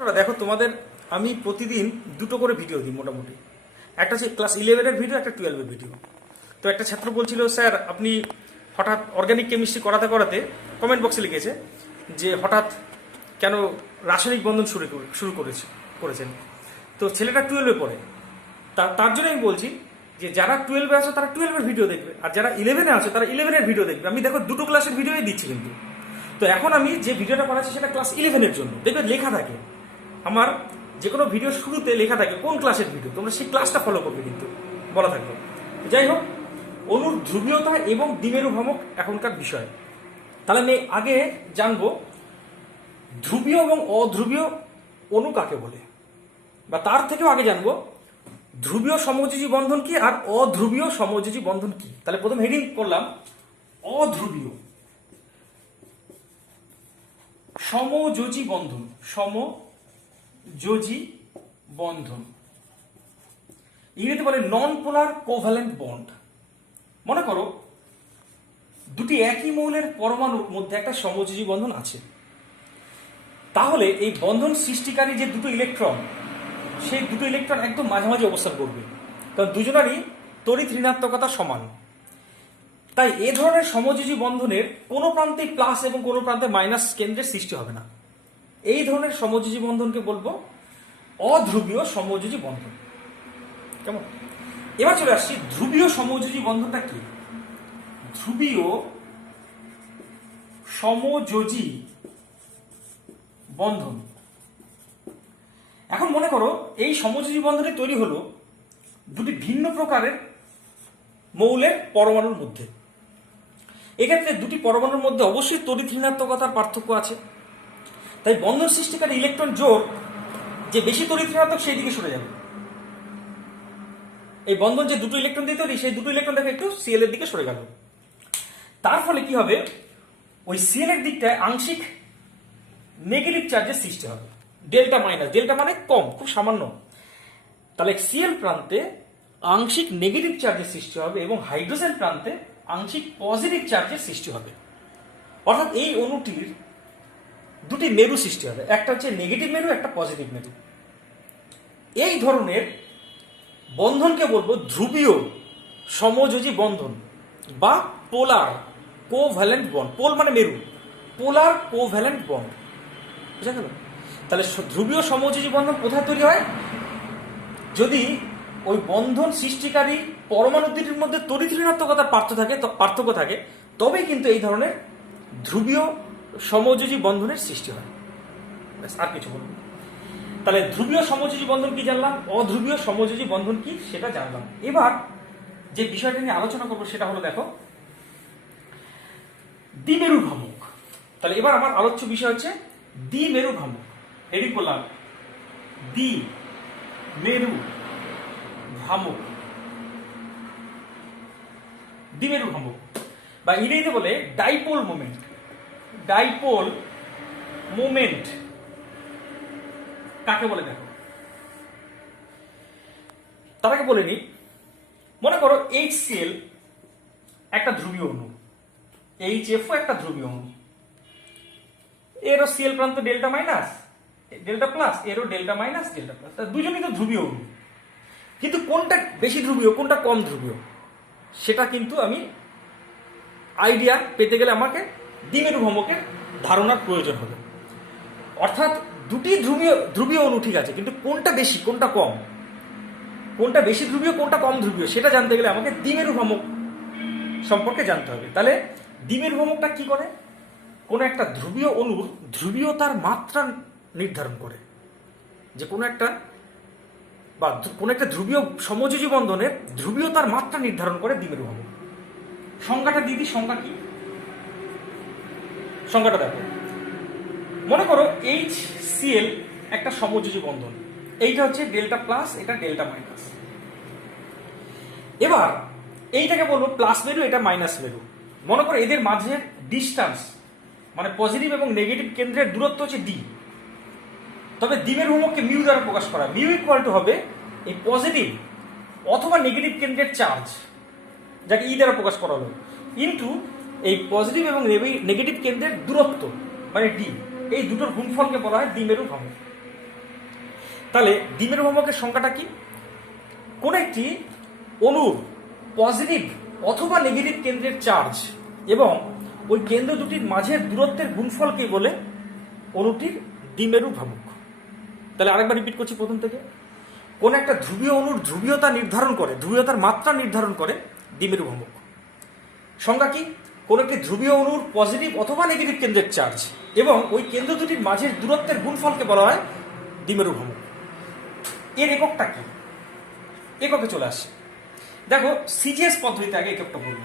দেখো তোমাদের আমি প্রতিদিন দুটো করে ভিডিও দিই মোটামুটি। একটা হচ্ছে ক্লাস 11-এর ভিডিও, একটা 12-এর ভিডিও। তো একটা ছাত্র বলছিল, স্যার আপনি হঠাৎ অর্গানিক কেমিস্ট্রি করাতে করাতে কমেন্ট বক্সে লিখেছে যে হঠাৎ কেন রাসায়নিক বন্ধন শুরু করেছেন। তো ছেলেটা 12-এ পড়ে, তার জন্য আমি বলছি যে যারা 12-এ আছে তারা 12-এর ভিডিও দেখবে, আর যারা 11-এ আছে তারা 11-এর ভিডিও দেখবে। আমি দেখো দুটো ক্লাসের ভিডিওই দিচ্ছি কিন্তু। তো এখন আমি যে ভিডিওটা করাচ্ছি সেটা ক্লাস 11-এর জন্য। দেখবে লেখা থাকে, আমার যে কোনো ভিডিও শুরুতে লেখা থাকে কোন ক্লাসের ভিডিও, তোমরা সেই ক্লাসটা ফলো করবে কিন্তু বলা থাকবে। যাই হোক, অণুর ধ্রুবীয়তা এবং দ্বিমেরু ভ্রামক এখনকার বিষয়। তাহলে আমি আগে জানবো ধ্রুবীয় এবং অধ্রুবীয় অণু কাকে বলে, বা তার থেকেও আগে জানবো ধ্রুবীয় সমযোজী বন্ধন কি আর অধ্রুবীয় সমযোজী বন্ধন কি। তাহলে প্রথম হেডিং করলাম অধ্রুবীয় সমযোজী বন্ধন। সমযোজী বন্ধন ইংরেজিতে বলে নন পোলার কোভ্যালেন্ট বন্ড। মনে করো দুটি একই মৌলের পরমাণুর মধ্যে একটা সমযোজী বন্ধন আছে, তাহলে এই বন্ধন সৃষ্টিকারী যে দুটো ইলেকট্রন, সেই দুটো ইলেকট্রন একদম মাঝামাঝি অবস্থান করবে, কারণ দুজনারই তড়িৎ ঋণাত্মকতা সমান। তাই এ ধরনের সমযোজী বন্ধনের কোনো প্রান্তে প্লাস এবং কোনো প্রান্তে মাইনাস কেন্দ্রের সৃষ্টি হবে না। এই ধরনের সমযোজী বন্ধনকে বলবো অধ্রুবীয় সমযোজী বন্ধন। কেমন? এবার চলে আসছি ধ্রুবীয় সমযোজী বন্ধনটা কি। ধ্রুবীয় সমযোজী বন্ধন, এখন মনে করো এই সমযোজী বন্ধনটি তৈরি হলো দুটি ভিন্ন প্রকারের মৌলের পরমাণুর মধ্যে। এক্ষেত্রে দুটি পরমাণুর মধ্যে অবশ্যই তড়িৎ ঋণাত্মকতার পার্থক্য আছে। তাই বন্ধন সৃষ্টিকারী ইলেকট্রন জোর যে বেশি তড়িৎ ঋণাত্মক সেই দিকে সরে যাবে। এই বন্ধন যে দুটো ইলেকট্রন দিয়ে তৈরি, সেই দুটো ইলেকট্রন দেখে একটু সিএল এর দিকে সরে গেল। তার ফলে কি হবে, ওই সিএল এর দিকটায় আংশিক নেগেটিভ চার্জের সৃষ্টি হবে। ডেল্টা মাইনাস, ডেল্টা মানে কম, খুব সামান্য। তাহলে সিএল প্রান্তে আংশিক নেগেটিভ চার্জের সৃষ্টি হবে এবং হাইড্রোজেন প্রান্তে আংশিক পজিটিভ চার্জের সৃষ্টি হবে। অর্থাৎ এই অণুটির দুটি মেরু সৃষ্টি হবে, একটা হচ্ছে নেগেটিভ মেরু, একটা পজিটিভ মেরু। এই ধরনের বন্ধনকে বলবো ধ্রুবীয় সমযোজী বন্ধন বা পোলার কোভ্যালেন্ট বন্ড। পোল মানে মেরু, পোলার কোভ্যালেন্ট বন্ড। বুঝা গেল? তাহলে ধ্রুবীয় সমযোজী বন্ধন কোথায় তৈরি হয়? যদি ওই বন্ধন সৃষ্টিকারী পরমাণু দুটির মধ্যে তড়িৎ ঋণাত্মকতার পার্থক্য থাকে, তবেই কিন্তু এই ধরনের ধ্রুবীয় সমযোজী বন্ধনের সৃষ্টি হয়। আর কিছু বলবো। তাহলে ধ্রুবীয় সমযোজী বন্ধন কি জানলাম, অধ্রুবীয় সমযোজী বন্ধন কি সেটা জানলাম। এবার যে বিষয়টা নিয়ে আলোচনা করবো সেটা হলো, দেখো, দ্বিমেরু ভ্রামক। তাহলে এবার আমার আলোচ্য বিষয় হচ্ছে দ্বিমেরু ভ্রামক। হেডিং করলাম দ্বিমেরু ভ্রামক। দ্বিমেরু ভ্রামক বা ইংরেজিতে বলে ডাইপোল মোমেন্ট। ডাইপোল মোমেন্ট কাকে বলে দেখো, তার আগে বলে নি। মনে করো HCl একটা ধ্রুবীয় অণু, HFও একটা ধ্রুবীয় অণু, এরও সিএল প্রান্ত ডেল্টা মাইনাস ডেল্টা প্লাস, এরও ডেল্টা মাইনাস ডেল্টা প্লাস। দুজনই তো ধ্রুবীয় অণু, কিন্তু কোনটা বেশি ধ্রুবীয় কোনটা কম ধ্রুবীয় সেটা কিন্তু আমি আইডিয়া পেতে গেলে আমাকে দ্বিমেরু ভ্রামকের ধারণার প্রয়োজন হবে। অর্থাৎ দুটি ধ্রুবীয় অণু ঠিক আছে, কিন্তু কোনটা বেশি কোনটা কম, কোনটা বেশি ধ্রুবীয় কোনটা কম ধ্রুবীয় সেটা জানতে গেলে আমাকে দ্বিমেরু ভ্রামক সম্পর্কে জানতে হবে। তাহলে দ্বিমেরু ভ্রামকটা কি করে? কোন একটা ধ্রুবীয় অণুর ধ্রুবীয়তার মাত্রা নির্ধারণ করে, যে কোনো একটা ধ্রুবীয় সমযোজী বন্ধনের ধ্রুবীয়তার মাত্রা নির্ধারণ করে দ্বিমেরু ভ্রামক। সংজ্ঞাটা দিদি, সংজ্ঞা কি? সংজ্ঞাটা দেখো, মনে করো HCl একটা সমযোজী বন্ধন, এইটা হচ্ছে ডেল্টা প্লাস, এটা ডেল্টা মাইনাস। এবার এইটাকে বলবো প্লাস মেরু, এটা মাইনাস মেরু। মনে করো এদের মাঝে ডিস্টেন্স মানে পজিটিভ এবং নেগেটিভ কেন্দ্রের দূরত্ব হচ্ছে ডি। তবে দ্বিমেরু ভ্রামককে মিউ দ্বারা প্রকাশ করা। মিউ ইকুয়াল টু হবে এই পজিটিভ অথবা নেগেটিভ কেন্দ্রের চার্জ, যাকে ই দ্বারা প্রকাশ করা হলো, ইন্টু এই পজিটিভ এবং নেগেটিভ কেন্দ্রের দূরত্ব মানে ডি। এই দুটোর গুণফলকে বলা হয় দ্বিমেরু ভ্রামক। তাহলে দ্বিমেরু ভ্রামকের সংখ্যাটা কি? কোন একটি অণুর পজিটিভ অথবা নেগেটিভ কেন্দ্রের চার্জ এবং ওই কেন্দ্র দুটির মাঝের দূরত্বের গুণফলকে বলে অণুটির দ্বিমেরু ভ্রামক। তাহলে আরেকবার রিপিট করছি প্রথম থেকে। কোন একটা ধ্রুবীয় অণুর ধ্রুবীয়তা নির্ধারণ করে, ধ্রুবীয়তার মাত্রা নির্ধারণ করে দ্বিমেরু ভ্রামক। সংজ্ঞা কি? কোন একটি ধ্রুবীয় অণুর পজিটিভ অথবা নেগেটিভ কেন্দ্রের চার্জ এবং ওই কেন্দ্র দুটির মাঝের দূরত্বের গুণফলকে বলা হয় দ্বিমেরু ভ্রামক। এর এককটা কি? এককে চলে আসে। দেখো সিজিএস পদ্ধতিতে আগে এককটা বলবো।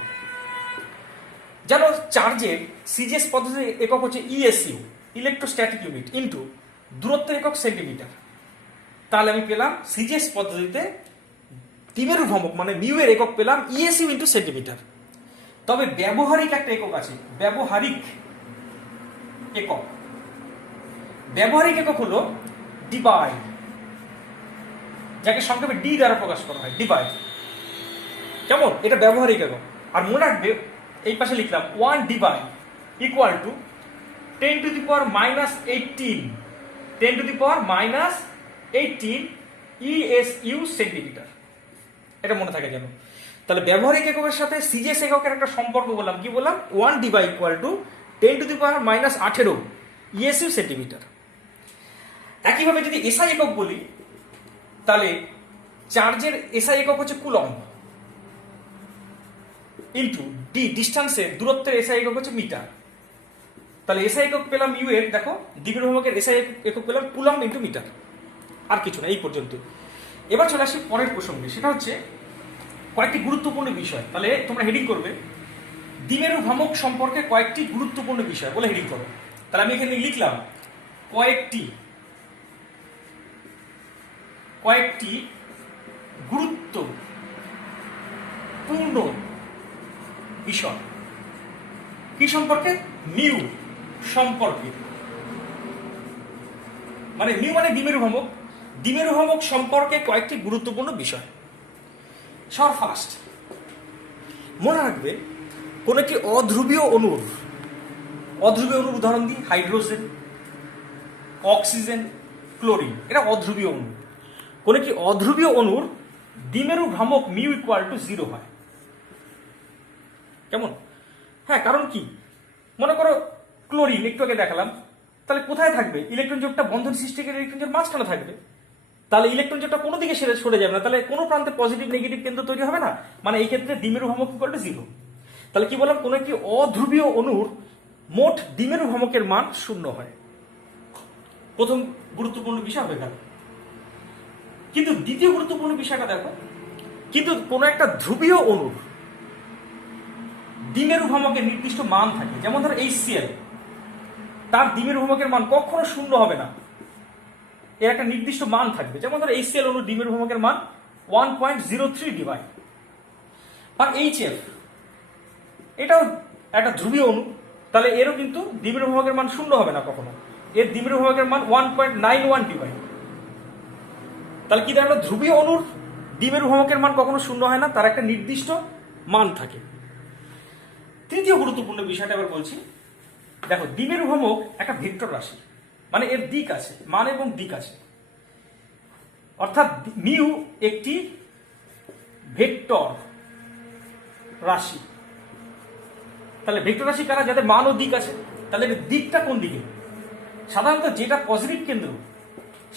জানো চার্জের সিজিএস পদ্ধতির একক হচ্ছে ইএসইউ, ইলেকট্রোস্ট্যাটিক ইউনিট, ইন্টু দূরত্বের একক সেন্টিমিটার। তাহলে আমি পেলাম সিজিএস পদ্ধতিতে দ্বিমেরু ভ্রামক মানে মিউ এর একক পেলাম ইএসইউ ইন্টু সেন্টিমিটার। তবে ব্যবহারিক একটা একক আছে, ব্যবহারিক একক। ব্যবহারিক একক হলো ডিবাই, যাকে সংক্ষেপে ডি দ্বারা প্রকাশ করা হয়, ডিবাই। কেমন? এটা ব্যবহারিক একক। আর মনে রাখবে এই পাশে লিখলাম 1 debye equal to 10 to the power minus 18, 10 to the power minus 18 ESU centimetre. এটা মনে থাকে যেন। তাহলে ব্যবহারিক এককের সাথে সিজিএস এককের একটা সম্পর্ক বললাম। কি বললাম? 1 debye equal to 10 to the power minus 18 ESU centimetre. একইভাবে যদি এসআই একক বলি, তাহলে চার্জের এসআই একক হচ্ছে কুলম্ব ইন্টু ডি, ডিস্টেন্সের দূরত্বের এসআই একক হচ্ছে মিটার। তাহলে এসআই একক পেলাম ইউ এর, দেখো দ্বিমেরু ভ্রামকের এসআই একক পেলাম কুলম্ব ইন্টু মিটার। আর কিছু না, এই পর্যন্ত। এবার চলে আসি পরের প্রসঙ্গে, সেটা হচ্ছে কয়েকটি গুরুত্বপূর্ণ বিষয়। তাহলে তোমরা হেডিং করবে দ্বিমেরু ভ্রামক সম্পর্কে কয়েকটি গুরুত্বপূর্ণ বিষয় বলে হেডিং করো। তাহলে আমি এখানে লিখলাম কয়েকটি গুরুত্বপূর্ণ বিষয়। কি সম্পর্কে? মিউ সম্পর্কে। মানে মিউ মানে দ্বিমেরু ভ্রামক, দ্বিমেরু ভ্রামক সম্পর্কে কয়েকটি গুরুত্বপূর্ণ বিষয়। সর ফার্স্ট মনে রাখবে কোন একটি অধ্রুবীয় অণুর উদাহরণ দিই, হাইড্রোজেন, অক্সিজেন, ক্লোরিন, এটা অধ্রুবীয় অণু। কোন একটি অধ্রুবীয় অণুর দ্বিমেরু ভ্রামক মিউ ইকুয়াল টু 0 হয়। কেমন? হ্যাঁ, কারণ কি? মনে করো ক্লোরিন একটু আগে দেখালাম, তাহলে কোথায় থাকবে? ইলেকট্রন জোটটা বন্ধন সৃষ্টি করে ইলেকট্রন জোট মাঝখানে থাকবে। তাহলে ইলেকট্রন জোটটা কোনো দিকে সরে যাবে না, তাহলে কোনো প্রান্তে পজিটিভ নেগেটিভ কেন্দ্র তৈরি হবে না। মানে এই ক্ষেত্রে দ্বিমেরু ভ্রামক ইকুয়াল টু 0। তাহলে কি বললাম? কোন একটি অধ্রুবীয় অণুর মোট দ্বিমেরু ভ্রামকের মান 0 হয়। প্রথম গুরুত্বপূর্ণ বিষয় হয়ে গেল। কিন্তু দ্বিতীয় গুরুত্বপূর্ণ বিষয়টা দেখো, কিন্তু কোন একটা ধ্রুবীয় অণুর দ্বিমেরু ভ্রামকের নির্দিষ্ট মান থাকে। যেমন ধরো HCl, তার দ্বিমেরু ভ্রামকের মান কখনো 0 হবে না, এর একটা নির্দিষ্ট মান থাকবে। যেমন ধরো HCl অণুর দ্বিমেরু ভ্রামকের মান 1.03 ডিভাই। আর HF এটাও একটা ধ্রুবীয় অণু, তাহলে এরও কিন্তু দ্বিমেরু ভ্রামকের মান 0 হবে না কখনো, এর দ্বিমেরু ভ্রামকের মান 1.91 ডিভাই। তাহলে কি দাঁড়ালো? ধ্রুবীয় অণুর দ্বিমেরু ভ্রামকের মান কখনো 0 হয় না, তার একটা নির্দিষ্ট মান থাকে। তৃতীয় গুরুত্বপূর্ণ বিষয়টা এবার বলছি। দেখো দ্বিমেরু ভ্রামক একটা ভেক্টর রাশি, মানে এর দিক আছে, মান এবং দিক আছে। অর্থাৎ মিউ একটি ভেক্টর রাশি। তাহলে ভেক্টর রাশি কারা? যাদের মান ও দিক আছে। তাহলে এর দিকটা কোন দিকে? সাধারণত যেটা পজিটিভ কেন্দ্র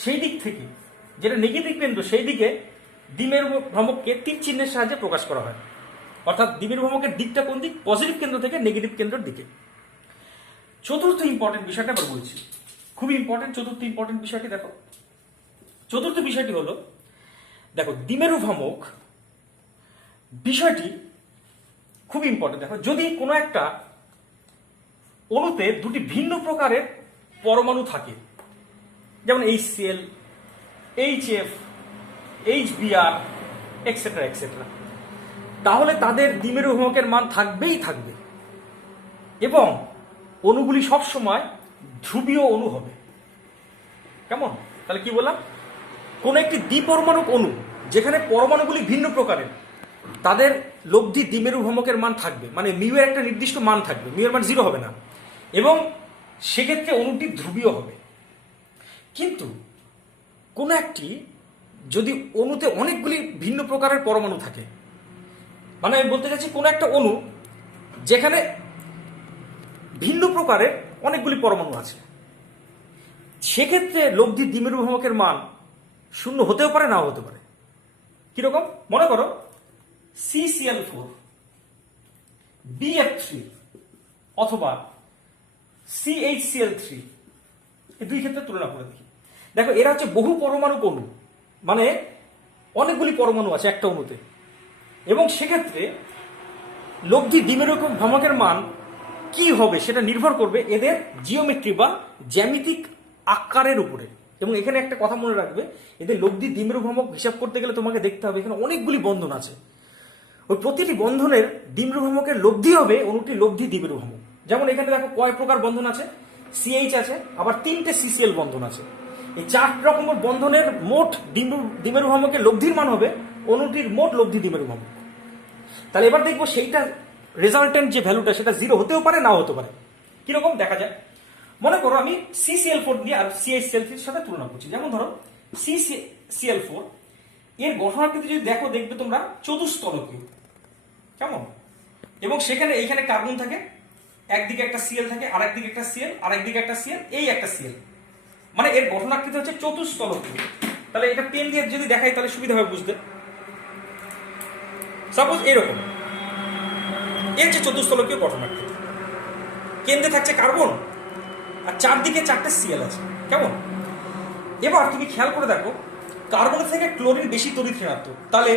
সেই দিক থেকে, যেটা নেগেটিভ কেন্দ্র সেই দিকে দ্বিমেরু ভ্রামককে তীর চিহ্নের সাহায্যে প্রকাশ করা হয়। অর্থাৎ দ্বিমেরু ভ্রামকের দিকটা কোন দিক? পজিটিভ কেন্দ্র থেকে নেগেটিভ কেন্দ্রের দিকে। চতুর্থ ইম্পর্টেন্ট বিষয়টা এবার বলছি, খুবই ইম্পর্টেন্ট। চতুর্থ ইম্পর্টেন্ট বিষয়টি দেখো। চতুর্থ বিষয়টি হলো, দেখো দ্বিমেরু ভ্রামক বিষয়টি খুব ইম্পর্টেন্ট। দেখো যদি কোনো একটা অণুতে দুটি ভিন্ন প্রকারের পরমাণু থাকে, যেমন HCl, HF, HBr, etcetera etcetera, তাহলে তাদের দ্বিমেরু ভ্রামকের মান থাকবেই থাকবে এবং অণুগুলি সবসময় ধ্রুবীয় অণু হবে। কেমন? তাহলে কি বললাম? কোন একটি দ্বিপরমাণুক অণু যেখানে পরমাণুগুলি ভিন্ন প্রকারের, তাদের লব্ধি দ্বিমেরু ভ্রামকের মান থাকবে, মানে মিউ এর একটা নির্দিষ্ট মান থাকবে, মিউ এর মান 0 হবে না, এবং সেক্ষেত্রে অণুটি ধ্রুবীয় হবে। কিন্তু কোনো একটি যদি অণুতে অনেকগুলি ভিন্ন প্রকারের পরমাণু থাকে, মানে আমি বলতে চাচ্ছি কোনো একটা অণু যেখানে ভিন্ন প্রকারের অনেকগুলি পরমাণু আছে, সেক্ষেত্রে লব্ধি দ্বিমেরু ভ্রামকের মান শূন্য হতেও পারে নাও হতে পারে। কিরকম? মনে করো CCl4 BF3 অথবা CHCl3, এই দুই ক্ষেত্রে তুলনা করে দেখি। দেখো এরা হচ্ছে বহু পরমাণু অণু, মানে অনেকগুলি পরমাণু আছে একটা অণুতে, এবং সেক্ষেত্রে লব্ধি দ্বিমেরু ভ্রামকের মান কি হবে সেটা নির্ভর করবে এদের জিওমেট্রি বা জ্যামিতিক আকারের উপরে। এবং এখানে একটা কথা মনে রাখবে, এদের লব্ধি দ্বিমেরু ভ্রামক হিসাব করতে গেলে তোমাকে দেখতে হবে এখানে অনেকগুলি বন্ধন আছে, ওই প্রতিটি বন্ধনের দ্বিমেরু ভ্রামকের লব্ধি হবে অনুটি লব্ধি দ্বিমেরু ভ্রামক। যেমন এখানে দেখো কয় প্রকার বন্ধন আছে, CH আছে, আবার 3টে CCl বন্ধন আছে। এই 4 রকমের বন্ধনের মোট দ্বিমেরু ভ্রামকের লব্ধির মান হবে অনুটির মোট লব্ধি দ্বিমেরু ভ্রামক। তাহলে এবার দেখবো সেইটা রেজাল্টেন্ট যে ভ্যালুটা সেটা 0 হতেও পারে নাও হতে পারে। কিরকম দেখা যায়? মনে করো আমি CCl4 দিয়ে আর CHCl3 এর সাথে তুলনা করছি। যেমন ধরো CCl4 এর গঠনাকৃতি যদি দেখো, দেখবে তোমরা চতুস্তলকীয়, কেমন? এবং সেখানে এইখানে কার্বন থাকে, একদিকে একটা Cl থাকে, আর একদিকে একটা Cl, আর একদিকে একটা Cl, এই একটা Cl, মানে এর গঠনাকৃতি হচ্ছে চতুস্তলকীয়। তাহলে এটা পেন দিয়ে যদি দেখাই তাহলে সুবিধা হবে বুঝতে। সাপোজ এরকম এর যে চতুস্তলকীয় গঠনাকৃতি, কেন্দ্রে থাকছে কার্বন আর চারদিকে 4টে Cl আছে, কেমন? এবার তুমি খেয়াল করে দেখো কার্বন থেকে ক্লোরিন বেশি তড়িৎ ঋণাত্মক, তাহলে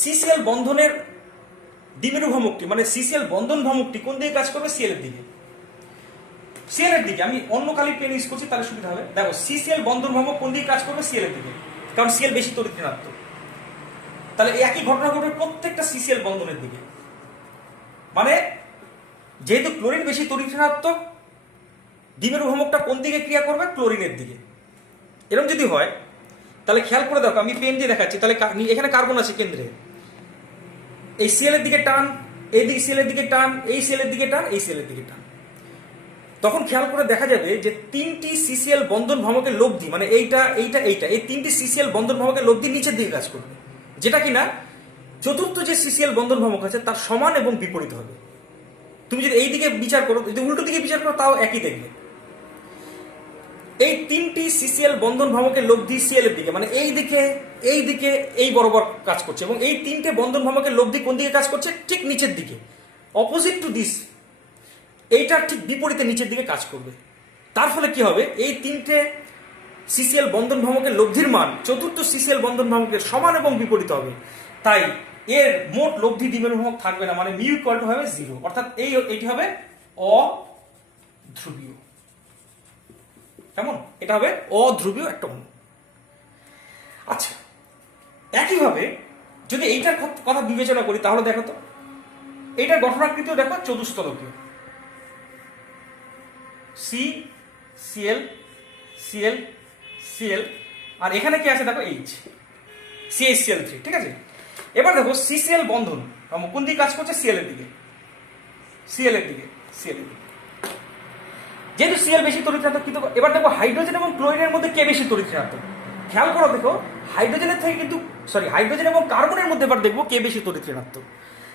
CCl বন্ধনের দ্বিমেরু ভ্রামকটি মানে CCl বন্ধন ভ্রামকটি কোন দিকে কাজ করবে? Cl এর দিকে। Cl এর দিকে আমি অন্য কালি পেন ইউজ করছি তাহলে সুবিধা হবে। দেখো CCl বন্ধন ভ্রামক কোন দিকে কাজ করবে? Cl এর দিকে, কারণ Cl বেশি তড়িৎ ঋণাত্মক। তাহলে একই ঘটনা ঘটবে প্রত্যেকটা CCl বন্ধনের দিকে, মানে যেহেতু ক্লোরিন বেশি তড়িৎ ঋণাত্মক, দ্বিমেরু ভ্রামকটা কোন দিকে ক্রিয়া করবে? ক্লোরিনের দিকে। এরকম যদি হয় তাহলে খেয়াল করে দেখো, আমি পেন দিয়ে দেখাচ্ছি। তাহলে এখানে কার্বন আছে কেন্দ্রে, এই Cl এর দিকে টান, এই দিকে Cl এর দিকে টান, এই Cl এর দিকে টান, এই Cl এর দিকে টান। তখন খেয়াল করে দেখা যাবে যে 3টি CCl বন্ধন ভ্রামকের লব্ধি, মানে এইটা এইটা এইটা, এই 3টি CCl বন্ধন ভ্রামকের লব্ধি নিচের দিকে কাজ করবে, যেটা কিনা চতুর্থ যে CCl বন্ধন ভ্রামক আছে তার সমান এবং বিপরীত হবে। তুমি যদি এই দিকে বিচার করো, যদি উল্টো দিকে বিচার করো তাও একই দেখবে। এই 3টি CCl বন্ধন ভ্রামকের লব্ধি Cl এর দিকে, মানে এই দিকে এই দিকে এই বরাবর কাজ করছে, এবং এই 3টে বন্ধন ভ্রামকের লব্ধি কোন দিকে কাজ করছে? ঠিক নিচের দিকে, অপোজিট টু দিস, এইটার ঠিক বিপরীতে নিচের দিকে কাজ করবে। তার ফলে কি হবে? এই 3টে CCl বন্ধন ভ্রামকের লব্ধির মান চতুর্থ CCl বন্ধন ভ্রামকের সমান এবং বিপরীত হবে। তাই এর মোট লব্ধি দ্বিমেরু ভ্রামক থাকবে না, মানে মিউ ইকুয়াল টু হবে 0, অর্থাৎ এইটি হবে অধ্রুবীয়। কেমন? এটা হবে অধ্রুবীয় একটা অণু। আচ্ছা, একইভাবে যদি এইটার কথা বিবেচনা করি তাহলে দেখো তো, এইটার গঠনাকৃতিও দেখো চতুস্তলকীয়, CCl Cl Cl, আর এখানে কি আছে দেখো H, CHCl3, ঠিক আছে? এবার দেখো CCl বন্ধন কোন দিকে কাজ করছে? Cl এর দিকে, Cl এর দিকে, Cl এর দিকে। যেহেতু Cl বেশি তড়িৎ ঋণাত্মক, কিন্তু এবার দেখো হাইড্রোজেন এবং ক্লোরিনের মধ্যে কে বেশি তড়িৎ ঋণাত্মক? খেয়াল করো, দেখো হাইড্রোজেনের থেকে কিন্তু হাইড্রোজেন এবং কার্বনের মধ্যে এবার দেখবো কে বেশি তড়িৎ ঋণাত্মক।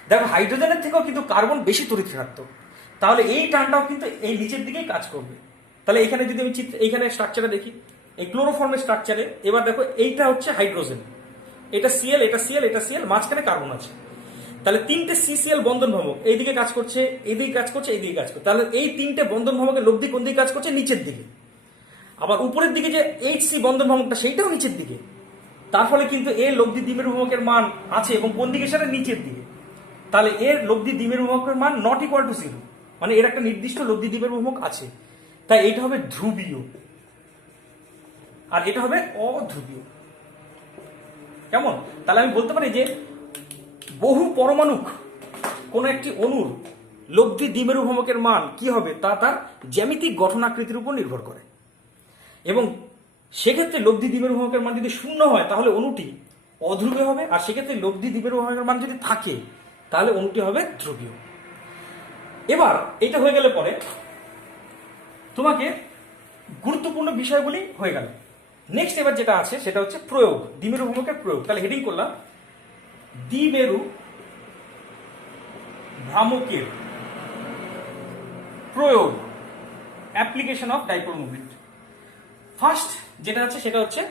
দেখো হাইড্রোজেনের থেকেও কিন্তু কার্বন বেশি তড়িৎ ঋণাত্মক, তাহলে এই টানটাও কিন্তু এই নিচের দিকেই কাজ করবে। তাহলে এখানে যদি আমি এইখানে স্ট্রাকচারে দেখি, এই ক্লোরোফর্মের স্ট্রাকচারে, এবার দেখো এইটা হচ্ছে হাইড্রোজেন, এটা Cl, এটা Cl, এটা Cl, মাঝখানে কার্বন আছে। তাহলে 3টে CCl বন্ধন ভ্রামক এইদিকে কাজ করছে, এইদিকে কাজ করছে, এইদিকে কাজ করছে। তাহলে এই 3টে বন্ধন ভ্রামকের লব্ধি কোন দিকে কাজ করছে? নিচের দিকে। আবার উপরের দিকে যে HC বন্ধন ভ্রামকটা সেইটাও নিচের দিকে। তার ফলে কিন্তু এর লব্ধি দ্বিমেরু ভ্রামকের মান আছে, এবং কোন দিকে? সেটা নিচের দিকে। তাহলে এর লব্ধি দ্বিমেরু ভ্রামকের মান নট ইকুয়াল টু 0, মানে এর একটা নির্দিষ্ট লব্ধি দ্বিমেরু ভ্রামক আছে। তাই এটা হবে ধ্রুবীয়, আর এটা হবে অধ্রুবীয়। কেমন? তাহলে আমি বলতে পারি যে বহু পরমাণুক কোন একটি অণুর লব্ধি দ্বিমেরু ভ্রামকের মান কি হবে তা তার জ্যামিতিক গঠনাকৃতির উপর নির্ভর করে, এবং সেক্ষেত্রে লব্ধি দ্বিমেরু ভ্রামকের মান যদি 0 হয় তাহলে অণুটি অধ্রুবীয় হবে, আর সেক্ষেত্রে লব্ধি দ্বিমেরু ভ্রামকের মান যদি থাকে তাহলে অণুটি হবে ধ্রুবীয়। এবার এটা হয়ে গেলে পরে তোমাকে গুরুত্বপূর্ণ বিষয়গুলি হয়ে গেল। নেক্সট এবার যেটা আছে সেটা হচ্ছে প্রয়োগ, দ্বিমেরু ভ্রামকের প্রয়োগ। তাহলে হেডিং করলাম দ্বিমেরু ভ্রামকের প্রয়োগ, application of dipole moment. First যেটা আছে সেটা হচ্ছে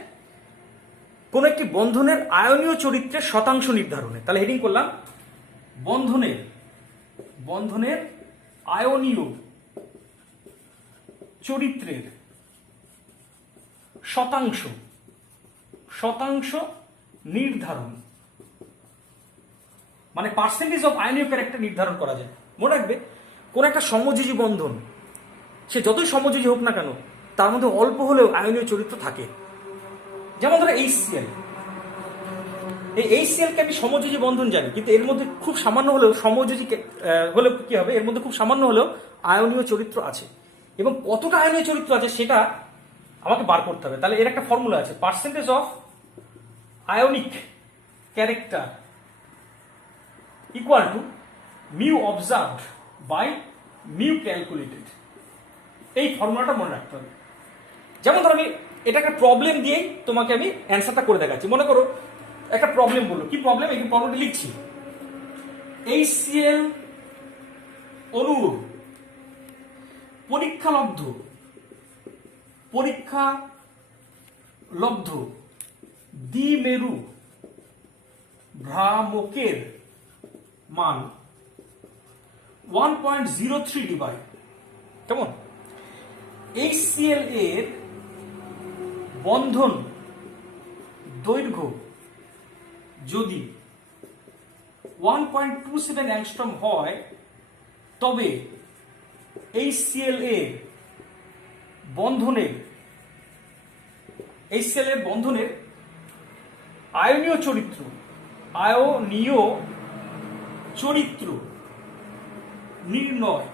কোন একটি বন্ধনের আয়নীয় চরিত্রের শতাংশ নির্ধারণে। তাহলে হেডিং করলাম বন্ধনের আয়নীয় চরিত্রের শতাংশ নির্ধারণ, মানে পার্সেন্টেজ অফ আয়নীয় ক্যারেক্টার নির্ধারণ করা যায়। মনে রাখবে কোন একটা সমযোজী বন্ধন সে যতই সমযোজী হোক না কেন তার মধ্যে অল্প হলেও আয়নীয় চরিত্র থাকে। যেমন ধরো HCl, এই HCl-কে আমি সমযোজী বন্ধন জানি, কিন্তু এর মধ্যে খুব সামান্য হলেও সমযোজী হলে কি হবে, এর মধ্যে খুব সামান্য হলেও আয়নীয় চরিত্র আছে, এবং কতটা আয়নীয় চরিত্র আছে সেটা আমাকে বার করতে হবে। তাহলে এর একটা ফর্মুলা আছে, percentage of ionic character equal to mu observed by mu calculated. এই ফর্মুলাটা মনে রাখতে হবে। যেমন ধরো আমি এটা একটা প্রবলেম দিয়েই তোমাকে আমি অ্যান্সারটা করে দেখাচ্ছি। মনে করো একটা প্রবলেম বললো, কি প্রবলেম, এই প্রবলেমটা লিখছি। HCl অণুর পরীক্ষালব্ধ দ্বিমেরু ভ্রামকের মান 1.03 ডিবাই। কেমন? HCl এর বন্ধন দৈর্ঘ্য যদি 1.27 অ্যাংস্ট্রম হয় তবে HCl এর বন্ধনের আয়নীয় চরিত্র নির্ণয়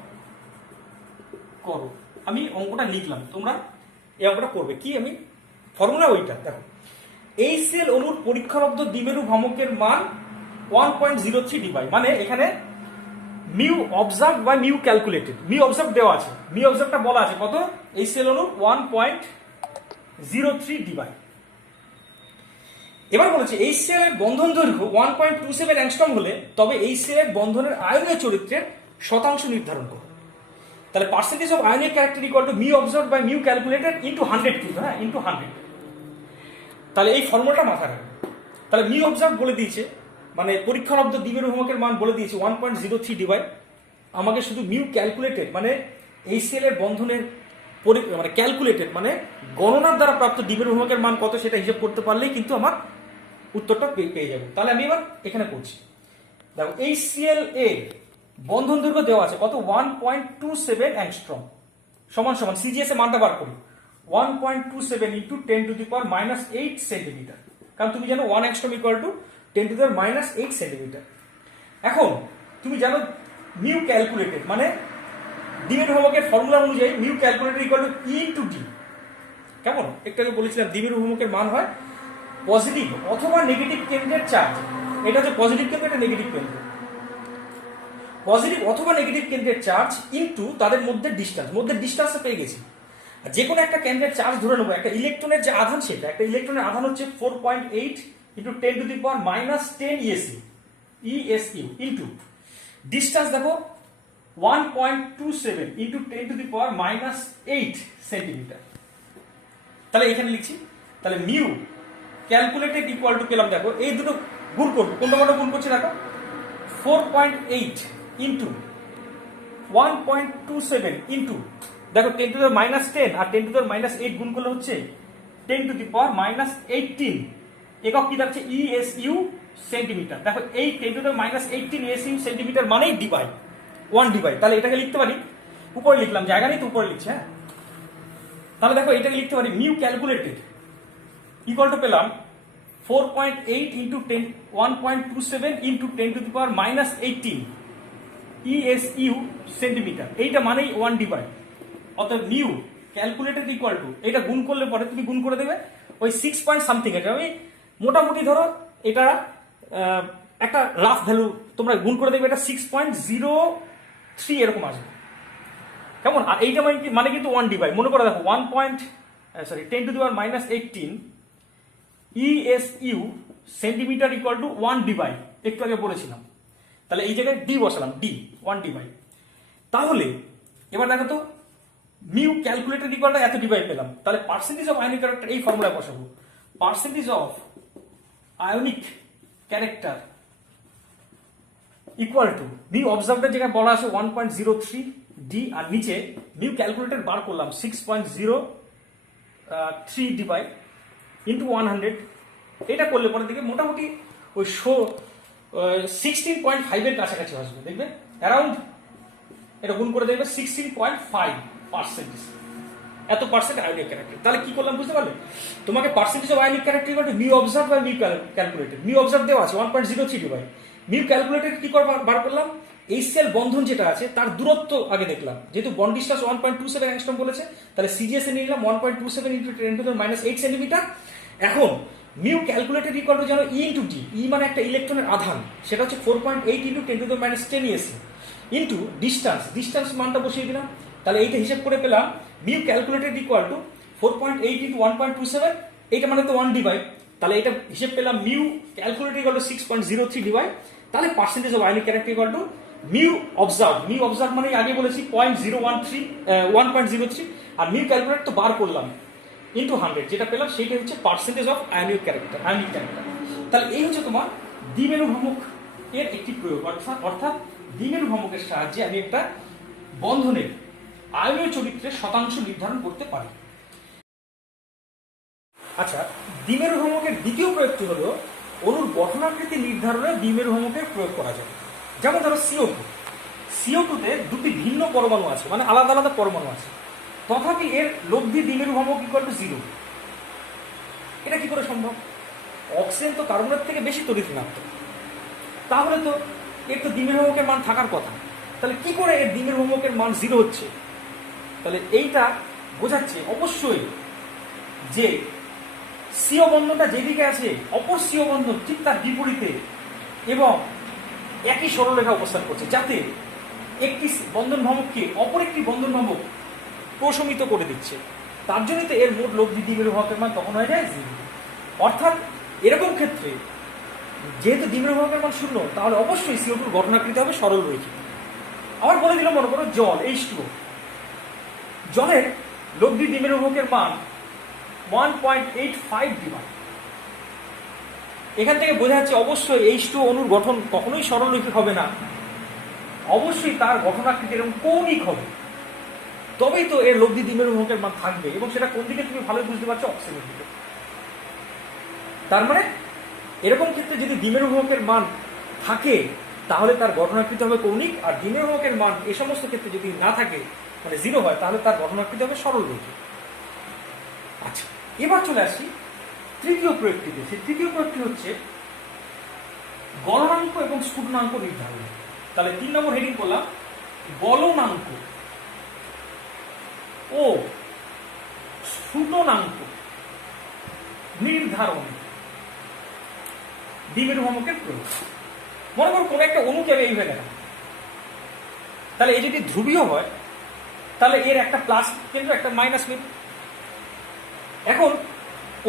করো। আমি অঙ্কটা লিখলাম, তোমরা এই অঙ্কটা করবে। কি আমি ফর্মুলা ওইটা দেখো, HCl অণুর পরীক্ষালব্ধ দ্বিমেরু ভ্রামকের মান 1.03 ডিবাই, মানে এখানে mu observe by mu calculated. Mu observe দেওয়া আছে, মিউ অবজার্ভটা বলা আছে কত, HCl অণুর 1.03 ডিবাই। এবার বলেছে HCl এর বন্ধন দৈর্ঘ্য 1.27 অ্যাংস্ট্রম হলে তবে HCl এর বন্ধনের আয়নীয় চরিত্রের শতাংশ নির্ধারণ করো। তাহলে percentage of ionic character equal to mu observe by mu calculated into 100 কিন্তু, হ্যাঁ, ইনটু 100। তাহলে এই ফর্মুলাটা মাথায় রাখবে। তাহলে মিউ অবজার্ভ বলে দিয়েছে, মানে পরীক্ষালব্ধ দ্বিমেরু ভ্রামকের মান বলে দিয়েছে 1.03 ডিবাই। আমাকে শুধু মিউ ক্যালকুলেটেড মানে HCl এর বন্ধনের মানে ক্যালকুলেটেড মানে গণনার দ্বারা প্রাপ্ত দ্বিমেরু ভ্রামকের মান কত সেটা হিসাব করতে পারলেই কিন্তু আমার উত্তরটা পেয়ে যাবে। তাহলে আমি এবার এখানে করছি। দেখো HCl এর বন্ধন দৈর্ঘ্য দেওয়া আছে কত, 1.27 অ্যাংস্ট্রম সমান সমান CGS এর মানটা বার করি 1.27 into 10 to the power -8 centimetre. কারণ তুমি জানো 1 angstrom equal to 10 to the power -8 centimetre. এখন তুমি জানো মিউ ক্যালকুলেটেড মানে দ্বিমেরু ভ্রামকের ফর্মুলা অনুযায়ী mu calculated equal two E into D। কেমন? একটু আগে বলেছিলাম দ্বিমেরু ভ্রামকের মান হয় পজিটিভ অথবা নেগেটিভ কেন্দ্রের চার্জ। এটা হচ্ছে পজিটিভ কেন্দ্র, এটা নেগেটিভ কেন্দ্র। পজিটিভ অথবা নেগেটিভ কেন্দ্রের চার্জ ইনটু তাদের মধ্যে ডিস্টেন্সটা পেয়ে গেছি। যে কোনো একটা কেন্দ্রের চার্জ ধরে নেবো, একটা ইলেকট্রনের যে আধান সেটা, একটা ইলেকট্রনের আধান হচ্ছে 4.8 into 10 to the power -10 ESU into distance দেখো 1.27 into 10 to the power -8 centimetre. তাহলে এখানে লিখছি, তাহলে মিউ ক্যালকুলেটেড ইকুয়াল টু পেলাম, দেখো এই দুটো গুণ করবো, কোনটা গুণ করছি দেখো 4.8 ইন্টু 1.27 ইন্টু দেখো 10 টু দি -10 আর 10 টু দি -8 গুণ করলে হচ্ছে 10 টু দি পাওয়ার -18 একক কি দাঁড়াচ্ছে ESU সেন্টিমিটার। দেখো এই 10 টু দি -18 ESU সেন্টিমিটার মানেই ডিবাই 1 ডিবাই। তাহলে এটাকে লিখতে পারি, উপরে লিখলাম, জায়গা নেই তো উপরে লিখছি, হ্যাঁ। তাহলে দেখো এটাকে লিখতে পারি মিউ ক্যালকুলেটেড ইকুয়াল টু পেলাম 4.8 into 1.27 into 10 to the power -18 ESU centimetre. এইটা মানেই 1 ডিবাই। অতএব মিউ ক্যালকুলেটেড ইকুয়াল টু এটা গুণ করলে পরে তুমি গুণ করে দেবে ওই 6 পয়েন্ট সামথিং। এটা আমি মোটামুটি ধরো এটা একটা রাফ ভ্যালু তোমরা গুণ করে দেবে, এটা 6.03 এরকম আসবে। কেমন? আর এইটা মানে কিন্তু 1 ডিবাই। মনে করে দেখো 1.27 sorry 10 to the power minus 18 ESU centimetre equal to 1 debye, একটু আগে বলেছিলাম, তাহলে এই জায়গায় ডি বসালাম, ডি 1 ডি বাই। তাহলে এবার দেখো তো মিউ ক্যালকুলেটেড ইকুয়ালটা এত ডিভাইড পেলাম, তাহলে পার্সেন্টেজ অফ আয়নিক ক্যারেক্টার এই ফর্মুলায় বসাবো, percentage of ionic character equal to mu অবজার্ভের জায়গায় বলা আছে 1.03 ডি, আর নিচে মিউ ক্যালকুলেটেড বার করলাম 6.03 ডি বাই ইন্টু 100। এটা করলে পরে দেখবে মোটামুটি ওই 16.5 এর কাছাকাছি আসবে, দেখবে অ্যারাউন্ড, এটা গুণ করে দেখবে 16.5%, এত পার্সেন্ট আয়নিক ক্যারেক্টার। তাহলে কি করলাম বুঝতে পারলে? তোমাকে percentage of ionic character equal to mu observe by mu calculated. Mu observe দেওয়া আছে 1.03 ডি বাই, মিউ ক্যালকুলেটেড কি করে বার করলাম, HCl বন্ধন যেটা আছে তার দূরত্ব আগে দেখলাম, যেহেতু বন্ড ডিসটেন্স 1.27 অ্যাংস্ট্রম বলেছে, তাহলে সিজিএস এ নিয়ে নিলাম 1.27 into 10 to the minus 8 centimetre. এখন মিউ ক্যালকুলেটেড ইকুয়াল টু জানো ই ইন্টু টি, ই মানে একটা ইলেকট্রনের আধান, সেটা হচ্ছে 4.8 into 10 to the minus 10 AC into distance মানটা বসিয়ে দিলাম। তাহলে এইটা হিসাব করে পেলাম mu calculated equal two 4.8 into 1.27, এইটা মানে তো 1 ডি বাই, তাহলে এটা হিসেব পেলাম mu calculated equal to 6.03 debye. তাহলে percentage of ionic character equal to mu observe মানে আগে বলেছি 1.03, আর মিউ ক্যালকুলেট তো বার করলাম ইন্টু 100, যেটা পেলাম সেটা হচ্ছে পার্সেন্টেজ অফ আয়নিক ক্যারেক্টার। তাহলে এই হচ্ছে তোমার দ্বিমেরু ভ্রামক এর একটি প্রয়োগ, অর্থাৎ দ্বিমেরু ভ্রামকের সাহায্যে আমি একটা বন্ধনের আয়নীয় চরিত্রের শতাংশ নির্ধারণ করতে পারি। আচ্ছা, দ্বিমেরু ভ্রামকের দ্বিতীয় প্রয়োগটি হলো অণুর গঠনাকৃতি নির্ধারণে দ্বিমেরু ভ্রামকের প্রয়োগ করা যায়। যেমন ধরো CO2 তে দুটি ভিন্ন পরমাণু আছে, মানে আলাদা আলাদা পরমাণু আছে, তথাপি এর লব্ধি দ্বিমেরু ভ্রামক ইকুয়াল টু 0। এটা কি করে সম্ভব? অক্সিজেন তো কার্বনের থেকে বেশি তড়িৎ-ঋণাত্মক, তাহলে তো এর তো দ্বিমেরু ভ্রামকের মান থাকার কথা, তাহলে কি করে এর দ্বিমেরু ভ্রামকের মান 0 হচ্ছে? তাহলে এইটা বোঝাচ্ছে অবশ্যই যে সিও বন্ধনটা যেদিকে আছে অপর সিও বন্ধন ঠিক তার বিপরীতে এবং একই সরলরেখা অবস্থান করছে, যাতে একটি বন্ধন ভ্রামককে অপর একটি বন্ধন ভ্রামক প্রশমিত করে দিচ্ছে। তার জন্যই তো এর মোট লব্ধি দ্বিমেরু ভ্রামকের মান তখন হয়ে যায় 0। অর্থাৎ এরকম ক্ষেত্রে যেহেতু দ্বিমেরু ভ্রামকের মান 0, তাহলে অবশ্যই CO2 গঠনাকৃতি হবে সরল রৈখিক। আবার বলে দিলাম, মনে করো জল H2O, জলের লব্ধি দ্বিমেরু ভ্রামকের মান 1.85 ডি বাই। এখান থেকে বোঝা যাচ্ছে অবশ্যই H2O অণুর গঠন কখনোই সরলরৈখিক হবে না, অবশ্যই তার গঠনাকৃতি এরকম কৌণিক হবে, তবেই তো এর লব্ধি দ্বিমেরু ভ্রামকের মান থাকবে, এবং সেটা কোন দিকে তুমি ভালোই বুঝতে পারছো, অক্সিজেনের দিকে। তার মানে এরকম ক্ষেত্রে যদি দ্বিমেরু ভ্রামকের মান থাকে তাহলে তার গঠনাকৃতি হবে কৌণিক, আর দ্বিমেরু ভ্রামকের মান এই সমস্ত ক্ষেত্রে যদি না থাকে, মানে 0 হয়, তাহলে তার গঠনাকৃতি হবে সরলরৈখিক। আচ্ছা, এবার চলে আসি তৃতীয় প্রয়োগটিতে। সেই তৃতীয় প্রয়োগটি হচ্ছে গলনাঙ্ক এবং স্ফুটনাঙ্ক নির্ধারণ। তাহলে 3 নম্বর হেডিং করলাম গলনাঙ্ক ও স্ফুটনাঙ্ক নির্ধারণ দ্বিমেরু ভ্রামকের প্রয়োগ। মনে করো কোনো একটা অণুকে আমি এইভাবে দেখাম, তাহলে এই যদি ধ্রুবীয় হয় তাহলে এর একটা প্লাস কেন্দ্র একটা মাইনাস কেন্দ্র। এখন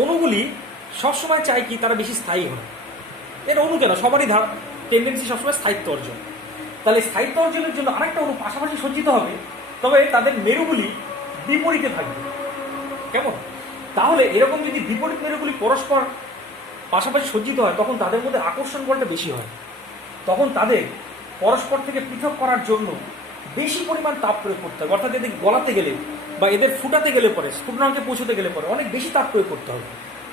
অণুগুলি সবসময় চাই কি তারা বেশি স্থায়ী হয়, এর অণু কেন সবারই টেন্ডেন্সি সবসময় স্থায়িত্ব অর্জন। তাহলে স্থায়িত্ব অর্জনের জন্য আরেকটা অণু পাশাপাশি সজ্জিত হবে, তবে তাদের মেরুগুলি বিপরীতে থাকবে। কেমন? তাহলে এরকম যদি বিপরীত মেরুগুলি পরস্পর পাশাপাশি সজ্জিত হয়, তখন তাদের মধ্যে আকর্ষণ বলটা বেশি হয়, তখন তাদের পরস্পর থেকে পৃথক করার জন্য বেশি পরিমাণ তাপ প্রয়োগ করতে হবে। অর্থাৎ এদের গলাতে গেলে বা এদের ফুটাতে গেলে পরে, স্ফুটনাঙ্কে পৌঁছতে গেলে পরে অনেক বেশি তাপ প্রয়োগ করতে হবে।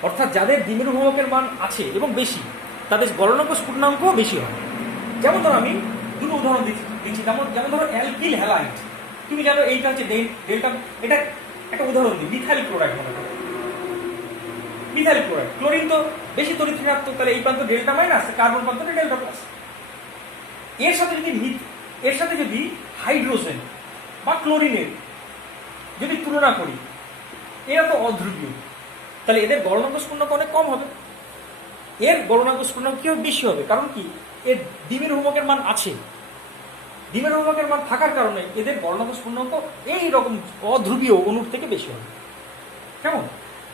অর্থাৎ যাদের দ্বিমেরু ভ্রামকের মান আছে এবং বেশি, তাদের গলনাঙ্ক স্ফুটনাঙ্কও বেশি হয়। যেমন ধরো আমি দুটো উদাহরণ দিচ্ছি, যেমন ধরো অ্যালকিল হ্যালাইড, তুমি জানো এইটা হচ্ছে ডেল্টা, এটা একটা উদাহরণ দিই, মিথাইল ক্লোরাইড। মনে করো মিথাইল ক্লোরাইড, ক্লোরিন তো বেশি তড়িৎ-ঋণাত্মক, তাহলে এই প্রান্ত ডেল্টা মাইনাস, কার্বন প্রান্তটা ডেল্টা প্লাস। এর সাথে যদি হাইড্রোজেন বা ক্লোরিনের যদি তুলনা করি, এরা তো অধ্রুবীয়, তাহলে এদের গলনাঙ্ক স্ফুটনাঙ্ক অনেক কম হবে। এর গলনাঙ্ক স্ফুটনাঙ্ক কি হবে? বেশি হবে। কারণ কি? এর দ্বিমেরু ভ্রামকের মান আছে, দ্বিমেরু ভ্রামকের মান থাকার কারণে এদের গলনাঙ্ক স্ফুটনাঙ্ক এই রকম অধ্রুবীয় অণুর থেকে বেশি হবে। কেমন?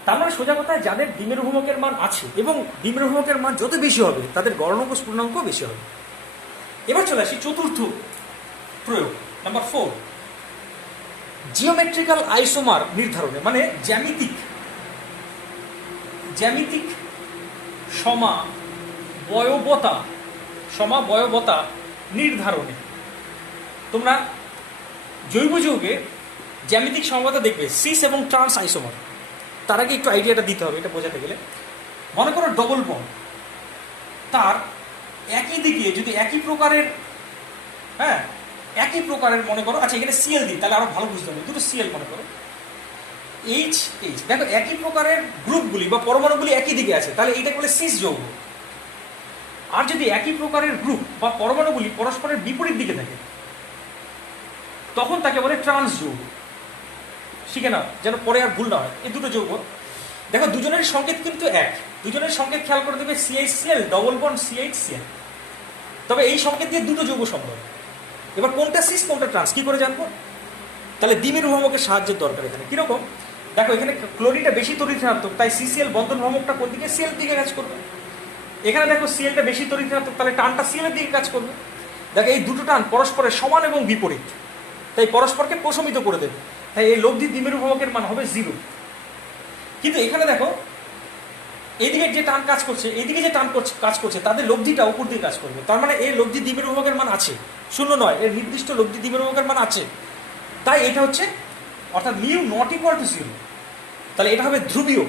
তার মানে সোজা কথায় যাদের দ্বিমেরু ভ্রামকের মান আছে এবং দ্বিমেরু ভ্রামকের মান যত বেশি হবে তাদের গড়াঙ্ক স্ফুটনাঙ্ক বেশি হবে। এবার চলে আসি চতুর্থ প্রয়োগ, নাম্বার 4, জিওমেট্রিক্যাল আইসোমার নির্ধারণে, মানে জ্যামিতিক সমাবয়বতা নির্ধারণে। তোমরা জৈব যৌগে জ্যামিতিক সমবায়তা দেখবে সিস এবং ট্রান্স আইসোমার। তার আগে একটু আইডিয়াটা দিতে হবে এটা বোঝাতে গেলে। মনে করো ডবল বন্ড, তার একই দিকে যদি একই প্রকারের মনে করো, আচ্ছা এখানে সিএল দিই তাহলে আরো ভালো বুঝতে হবে, দুটো সিএল মনে করো, এইচ, দেখো একই প্রকারের গ্রুপগুলি বা পরমাণুগুলি একই দিকে আছে, তাহলে এইটা বলে সিস যৌগ। আর যদি একই প্রকারের গ্রুপ বা পরমাণুগুলি পরস্পরের বিপরীত দিকে থাকে তখন তাকে বলে ট্রান্স যৌগ। শিখে নাও যেন পরে আর ভুল না হয়। এই দুটো যৌগ দেখো দুজনের সংকেত কিন্তু এক, দুজনের সংকেত খেয়াল করে দেবে CH-Cl ডবল বন্ড CH-Cl, তবে এই সংকেত দিয়ে দুটো যৌগ সম্ভব। এবার কোনটা সিস কোনটা ট্রান্স কি করে জানবো? তাহলে দ্বিমেরু ভ্রামকের সাহায্যের দরকার এখানে। কিরকম? দেখো এখানে ক্লোরিনটা বেশি তড়িৎ-ঋণাত্মক, তাই CCl বন্ধন ভ্রামকটা কোন দিকে? Cl দিকে কাজ করবে। এখানে দেখো Clটা বেশি তড়িৎ-ঋণাত্মক, তাহলে টানটা Cl এর দিকে কাজ করবে। দেখো এই দুটো টান পরস্পরের সমান এবং বিপরীত, তাই পরস্পরকে প্রশমিত করে দেবে, তাই এই লব্ধি দ্বিমেরু ভ্রামকের মান হবে 0। কিন্তু এখানে দেখো এইদিকে যে টান কাজ করছে এইদিকে যে টান কাজ করছে তাদের লব্ধিটা উপর দিকে কাজ করবে, তার মানে এই লব্ধি দ্বিমেরু ভ্রামকের মান আছে, শূন্য নয়, এর নির্দিষ্ট লব্ধি দ্বিমেরু ভ্রামকের মান আছে। তাই এটা হচ্ছে অর্থাৎ মিউ নট ইকুয়াল টু 0, তাহলে এটা হবে ধ্রুবীয়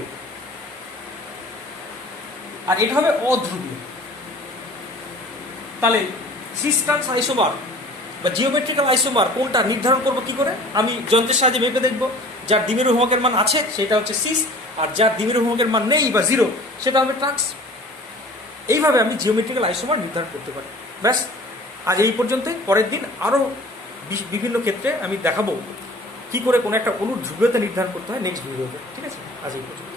আর এটা হবে অধ্রুবীয়। তাহলে সিস ট্রান্স আইসোমার বা জিওমেট্রিক্যাল আইসোমার কোনটা নির্ধারণ করবো কি করে? আমি যন্ত্রের সাহায্যে মেপে দেখবো, যার দ্বিমেরু ভ্রামকের মান আছে সেটা হচ্ছে সিস, আর যার দ্বিমেরু ভ্রামকের মান নেই বা 0 সেটা হবে ট্রান্স। এইভাবে আমি জিওমেট্রিক্যাল আইসোমার নির্ধারণ করতে পারি। ব্যাস, আজ এই পর্যন্তই। পরের দিন আরও বিভিন্ন ক্ষেত্রে আমি দেখাবো কি করে কোনো একটা অনুর ধ্রুবীয়তা নির্ধারণ করতে হয় নেক্সট ভিডিওতে। ঠিক আছে, আজ এই পর্যন্ত।